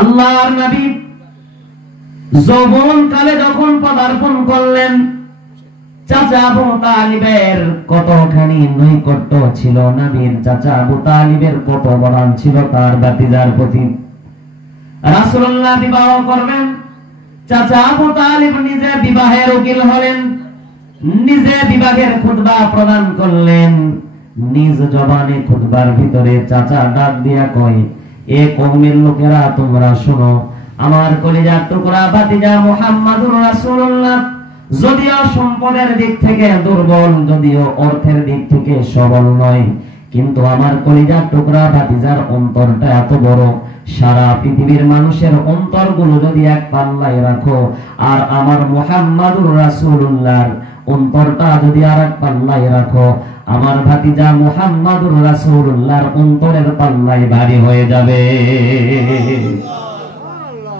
আল্লাহর নবী যৌবন কালে যখন পদার্পণ করলেন, চাচা আবু তালিবের কতখানি নৈকট্য ছিল, নবীর চাচা আবু তালিবের কত বদান ছিল তার ভাতিজার প্রতি। রাসূলুল্লাহ বিবাহ করবেন, চাচা আবু তালিব নিজে বিবাহের উকিল হলেন, নিজে বিবাহের খুতবা প্রদান করলেন। নিজ জবানে খুতবার ভিতরে চাচা ডাক দিয়া কয়, এ কওমের লোকেরা তোমরা শোনো, আমার কলিজার টুকরা ভাতিজা মুহাম্মাদুর রাসূলুল্লাহ যদিও সম্পদের দিক থেকে দুর্বল, যদিও অর্থের দিক থেকে সবল নয়, কিন্তু আমার কলিজার টুকরা ভাতিজার অন্তরটা এত বড়, সারা পৃথিবীর মানুষের অন্তরগুলো যদি এক পাল্লায় রাখো, আর আমার মুহাম্মাদুর রাসূলুল্লাহর অন্তরটা যদি আরেক পাল্লায় রাখো, আমার ভাতিজা মুহাম্মাদুর রাসূলুল্লাহর অন্তরের পাল্লায় ভারী হয়ে যাবে।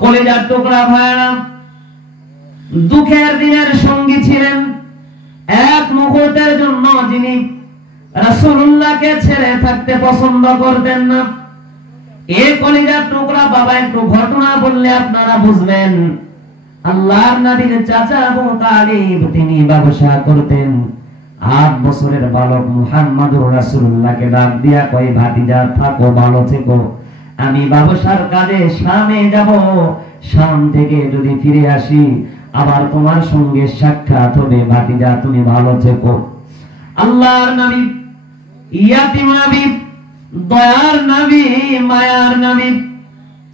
কলিজার টুকরা ভাইরা, দুঃখের দিনের সঙ্গী ছিলেন, এক মুহূর্তের জন্য যিনি রাসূলুল্লাহকে ছেড়ে থাকতে পছন্দ করতেন না। এই কলিজার টুকরা বাবা একটু ঘটনা বললে আপনারা বুঝবেন। আল্লাহর নবীর চাচা আবু তালিব তিনি ব্যবসা করতেন। 8 বছরের বালক মুহাম্মাদুর রাসূলুল্লাহকে ডাক দিয়া কয়, ভাতিজা থাকো, ভালো থেকো, আমি ব্যবসার কাজে শামে যাব, শাম থেকে যদি ফিরে আসি আবার তোমার সঙ্গে সাক্ষাৎ হবে, ভাতিজা তুমি ভালো থেকো। আল্লাহর নবী, ইয়াতিম নবী, দয়ার নবী, মায়ার নবী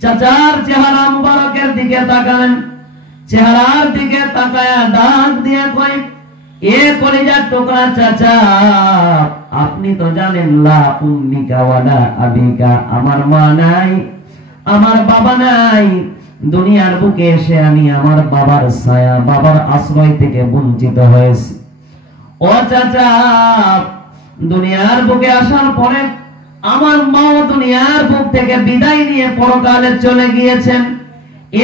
চাচার চেহারা মুবারকের দিকে তাকালেন, চেহারার দিকে তাকায়া ডাক দিয়ে কয়, এ কলিজার টুকরা চাচা, আপনি তো জানেন লা উম্মিকা ওয়ালা আবিকা, আমার মা নাই, আমার বাবা নাই, দুনিয়ার বুকে এসে আমি আমার বাবার ছায়া, বাবার আশ্রয় থেকে বঞ্চিত হয়েছি। ও চাচা, দুনিয়ার বুকে আসার পরে আমার মা দুনিয়ার বুক থেকে বিদায় নিয়ে পরকালে চলে গিয়েছেন।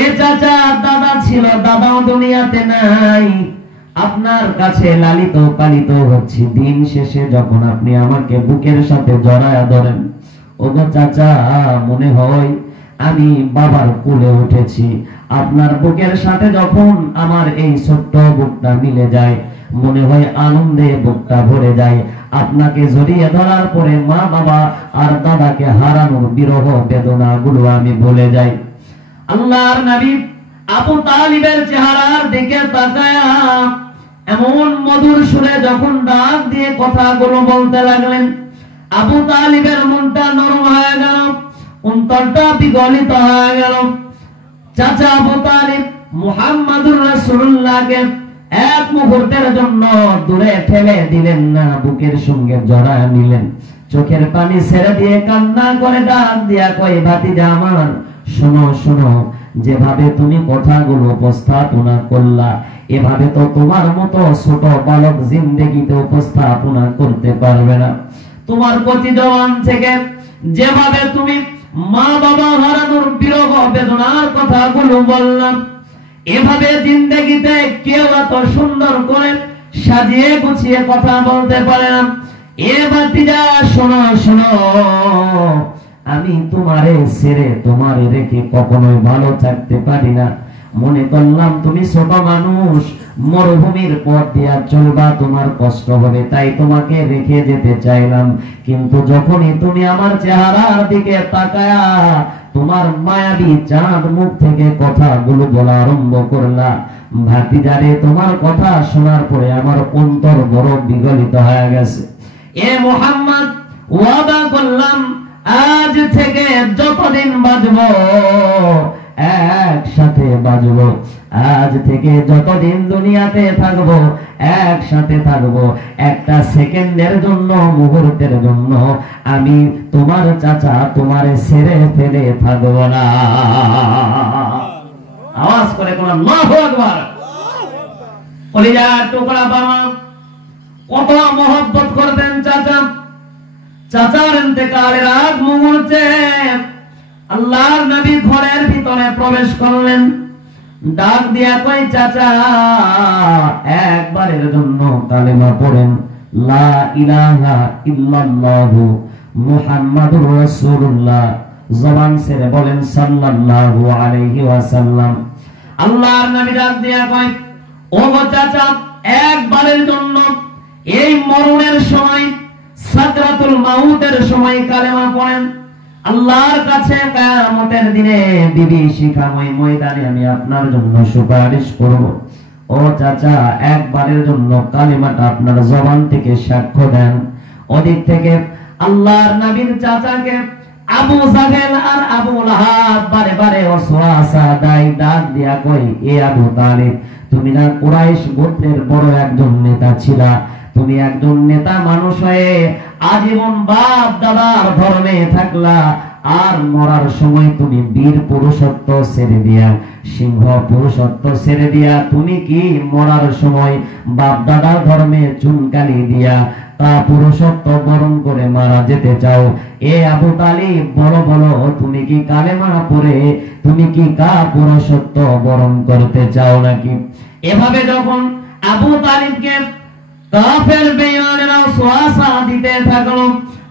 এ চাচা, দাদা ছিল, দাদাও দুনিয়াতে নাই, আপনার কাছে লালিত পালিত হচ্ছি। দিন শেষে যখন আপনি আমাকে বুকের সাথে জড়ায়া ধরেন, ওগো চাচা, মনে হয় আমি বাবার কোলে উঠেছি। আপনার বুকের সাথে যখন আমার এই ছোট্ট বুকটা মিলে যায়, মনে হয় আনন্দে বুকটা ভরে যায়। আপনাকে জড়িয়ে ধরার পরে মা বাবা আর দাদাকে হারানোর বিরহ বেদনা গুলো আমি ভুলে যাই। আল্লাহর নবী আবু তালিবের চেহারার দিকে তাকায়া এমন মধুর সুরে যখন ডাক দিয়ে কথাগুলো বলতে লাগলেন, আবু তালিবের মনটা নরম হয়ে গেল, অন্তরটা বিগলিত হয়ে গেল। চাচা আবু তালিব মুহাম্মাদুর রাসূলুল্লাহকে এক মুহূর্তের জন্য দূরে ঠেলে দিলেন না, বুকের সঙ্গে জড়ায় নিলেন, চোখের পানি ছেড়ে দিয়ে কান্না করে ডাক দিয়া কয়, ভাতিজা আমার, শোনো শোনো, যেভাবে তুমি কথাগুলো উপস্থাপনা করলা, এভাবে তো তোমার মতো ছোট বালক জিন্দেগিতে উপস্থাপনা করতে পারবে না। তোমার কচি জওয়ান থেকে যেভাবে তুমি মা বাবা হারানোর বিরহ বেদনার কথাগুলো বললাম, এভাবে জিন্দেগিতে কেউ এত সুন্দর করে সাজিয়ে গুছিয়ে কথা বলতে পারে না। এ ভাতিজা শোনো শোনো, আমি তোমারে ছেড়ে তোমারে রেখে কখনোই ভালো থাকতে পারি না। মনে করলাম তুমি ছোট মানুষ, মরুভূমির পথ দিয়া চলবা, তোমার কষ্ট হবে, তাই তোমাকে রেখে যেতে চাইলাম। কিন্তু যখনই তুমি আমার চেহারার দিকে তাকায়া তোমার মায়াবী চাঁদ মুখ থেকে কথাগুলো বলা আরম্ভ করলা, ভাতিজারে, তোমার কথা শোনার পরে আমার অন্তর বড় বিগলিত হয়ে গেছে। এ মুহাম্মদ, ওয়াদা করলাম আজ থেকে যতদিন বাঁচবো একসাথে বাঁচবো, আজ থেকে যতদিন দুনিয়াতে থাকবো একসাথে থাকবো। একটা সেকেন্ডের জন্য, মুহূর্তের জন্য আমি তোমার চাচা তোমারে ছেড়ে ফেলে থাকবো না। আওয়াজ করে কোন আল্লাহু আকবার। কলিজার টুকরা বাবা কত মহব্বত করতেন চাচা। চাচার ইন্তেকালের আগ মুহূর্তে আল্লাহর নবী ঘরের ভিতরে প্রবেশ করলেন, ডাক দিয়া কই, চাচা একবারের জন্য কালেমা পড়েন, লা ইলাহা ইল্লাল্লাহু মুহাম্মাদুর রাসূলুল্লাহ জবান ছেড়ে বলেন সাল্লাল্লাহু আলাইহি ওয়াসাল্লাম। আল্লাহর নবী ডাক দিয়া কয়, ও গো চাচা, একবারের জন্য এই মরণের সময়, সাকরাতুল মাউতের সময় কালেমা পড়েন। আল্লাহর কাছে কিয়ামতের দিনে বিভীষিকাময় ময়দানে আমি আপনার জন্য সুপারিশ করব। ও চাচা, একবারের জন্য কালিমাটা আপনার জবান থেকে সাক্ষ্য দেন। ওদিক থেকে আল্লাহর নবীর চাচাকে আবু জাহেল আর আবু লাহাব বারে বারে ওয়াসওয়াসা দেয়, ডাক দিয়া কয়, এ আবু তালিব, তুমি না কুরাইশ গোত্রের বড় একজন নেতা ছিলা, তুমি একজন নেতা মানুষ হয়ে আজীবন বাপ দাদার ধর্মে থাকলা, আর মরার সময় তুমি বীর পুরুষত্ব ছেড়ে দিয়া, সিংহ পুরুষত্ব ছেড়ে দিয়া, তুমি কি মরার সময় বাপ দাদার ধর্মে চুনকালি দিয়া তা পুরুষত্ব বরণ করে মারা যেতে চাও? এ আবু তালিব, বলো বলো, তুমি কি কালেমা পড়ে তুমি কি কা পুরুষত্ব বরণ করতে চাও নাকি? এভাবে যখন আবু তালিবকে কাফের বেঈমানেরা ওয়াসওয়াসা দিতে থাকলো,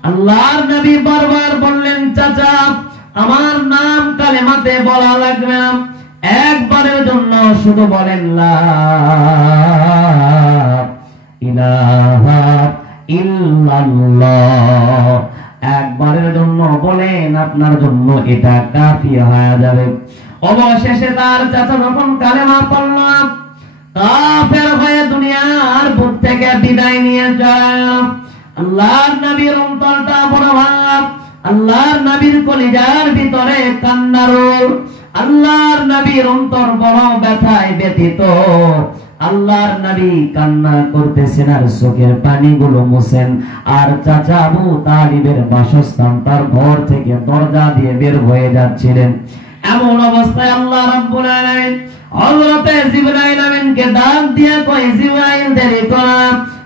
আল্লাহর নবী বারবার বললেন, চাচা, আমার নাম কালেমাতে বলা লাগবে না, একবারের জন্য শুধু বলেন লা ইলাহা ইল্লাল্লাহ। একবারের জন্য বলেন, আপনার জন্য এটা কাফি হয়ে যাবে। অবশেষে তার চাচা যখন কালেমা পড়ল, কাফের হয়ে দুনিয়ার বুক থেকে বিদায় নিয়ে যায়। আল্লাহর নবীর অন্তরটা বড় ভাব, আল্লাহর নবীর কলিজার ভিতরে কান্নার রোল, আল্লাহর নবীর অন্তর বড় ব্যথায় ব্যথিত। আল্লাহর নবী কান্না করতেছেন আর চোখের পানিগুলো মুছেন, আর চাচা আবু তালিবের বাসস্থান তার ঘর থেকে দরজা দিয়ে বের হয়ে যাচ্ছিলেন। এমন অবস্থায় আল্লাহ রাব্বুল আলামিন হযরতে জিবরাইল আমিনকে ডাক দিয়ে কয়, জিবরাইল, দেরি করা,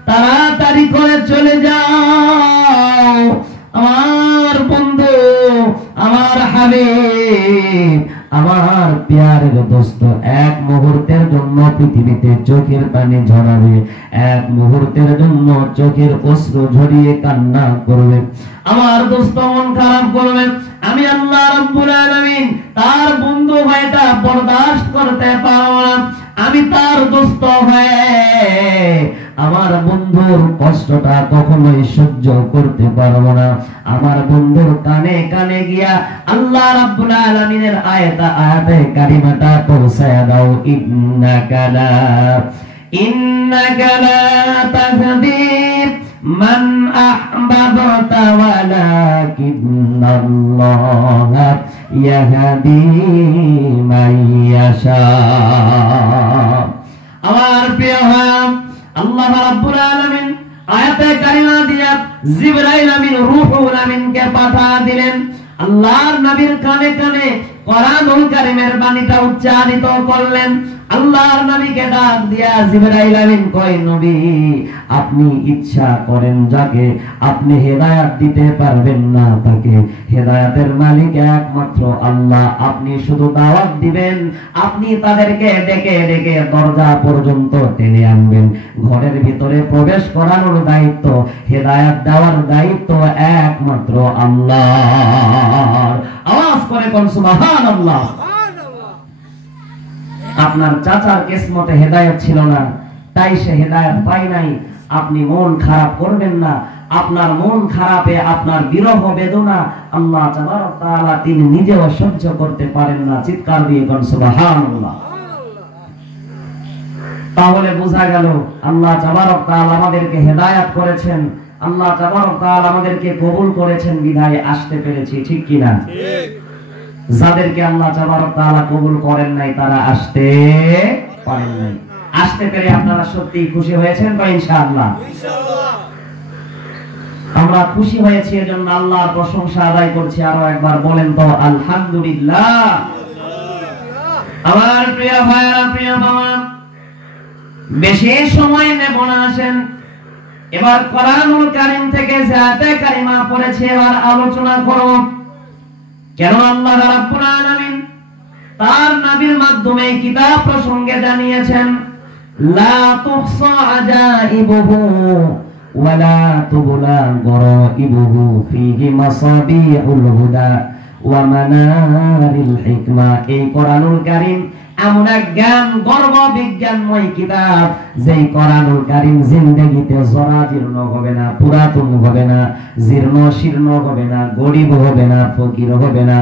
তাড়াতাড়ি করে চলে যাও, আমার বন্ধু, আমার হাবিব, আমার প্যারের দোস্ত এক মুহূর্তের জন্য পৃথিবীতে চোখের পানি ঝরাবে, এক মুহূর্তের জন্য চোখের অশ্রু ঝরিয়ে কান্না করবে, আমার দোস্ত মন খারাপ করবে। আমি আল্লাহ রাব্বুল আলামিন তার বন্ধু ভাইটা বরদাস্ত করতে পারব না। আমি তার দোস্ত হয়ে আমার বন্ধুর কষ্টটা কখনোই সহ্য করতে পারবো না। আমার বন্ধুর কানে কানে গিয়া আল্লাহ রাব্বুল আলামিনের আয়াতে কারিমাটা পৌঁছায়া দাও, ইন্নাকা লা তাহদি মান আহবাবতা ওয়ালাকিন্নাল্লাহা ইয়াহদি মান ইয়াশা। আমার প্রিয় ভাই, আল্লাহ রাব্বুল আলামিন আয়াতে কারিমা দিয়া জিবরাইল আমিন রূহুল আমিনকে পাঠা দিলেন। আল্লাহর নবীর কানে কানে কোরআনুল কারীমের বাণীটা উচ্চারিত করলেন। আল্লাহর নবীকে ডাক দিয়া জিবরাইল আমিন কয়, নবী, আপনি ইচ্ছা করেন যাকে আপনি হেদায়েত দিতে পারবেন না তাকে। হেদায়েতের মালিক একমাত্র আল্লাহ। আপনি শুধু দাওয়াত দিবেন, আপনি তাদেরকে ডেকে ডেকে দরজা পর্যন্ত টেনে আনবেন। ঘরের ভিতরে প্রবেশ করানোর দায়িত্ব, হেদায়েত দেওয়ার দায়িত্ব একমাত্র আল্লাহর। আওয়াজ করে কোন সুবহানাল্লাহ। আপনার চাচার কিসমতে হেদায়েত ছিল না, তাই সে হেদায়েত পায় নাই। আপনি মন খারাপ করবেন না। আপনার মন খারাপে আপনার বিরহ বেদনা আল্লাহ তাবারক তাআলা তিনি নিজেও সহ্য করতে পারেন না। চিৎকার দিয়ে কোন সুবহানাল্লাহ। তাহলে বোঝা গেল আল্লাহ তাবারক তাআলা আমাদেরকে হেদায়েত করেছেন, আল্লাহ তাবারক তাআলা আমাদেরকে কবুল করেছেন বিধায় আসতে পেরেছি, ঠিক কি না? ঠিক। যাদেরকে আল্লাহ তাবারক তাআলা কবুল করেন নাই তারা আসতে পারেন নাই। আসতে পেরে আপনারা সত্যি খুশি হয়েছেন তো? ইনশাআল্লাহ। ইনশাআল্লাহ আমরা খুশি হয়েছি, এজন্য আল্লাহর প্রশংসা আদায় করছি। আরো একবার বলেন তো আলহামদুলিল্লাহ। আমার প্রিয় ভাইরা, প্রিয় বাবা, বেশি সময় নেব না, আসেন এবার কোরআনুল কারীম থেকে যে আয়াতে কারিমা পড়েছে এবার আলোচনা করব। কেন আল্লাহ রাব্বুল আলামিন তার নবীর মাধ্যমে কিতাব প্রসঙ্গে জানিয়েছেন, লা তুহসা আজাইবুহু ওয়ালা তুবলা গরাইবুহু ফীহি মাসাবিহুল হুদা ওয়া মানারিল হিকমা। এই কোরআনুল কারীম এমন এক জ্ঞান গর্ব বিজ্ঞানময় কিতাব, যেই কোরআনুল কারীম জিন্দেগিতে জরাজীর্ণ হবে না, পুরাতন হবে না, জীর্ণ শীর্ণ হবে না, গরিব হবে না, ফকির হবে না।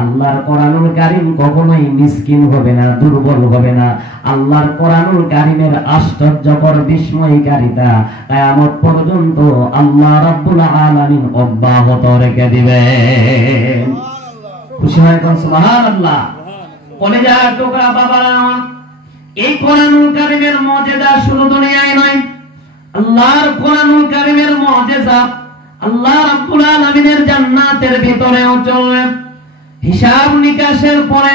আল্লাহর কোরআনুল কারীম কখনোই মিসকিন হবে না, দুর্বল হবে না। আল্লাহর কোরআনুল কারীমের আশ্চর্যকর বিস্ময়কারিতা কিয়ামত পর্যন্ত আল্লাহ রাব্বুল আলামিন অব্যাহত রেখে দিবেন। খুশি হয় কোন সুবহানাল্লাহ। কলেজার টুকরা বাবারা, এই কোরআনুল কারীমের মুজিজা শুধু দুনিয়ায় নয়, আল্লাহর কোরআনুল কারীমের মুজিজা আল্লাহ রাব্বুল আলামিনের জান্নাতের ভিতরেও চলবে। হিসাব নিকাশের পরে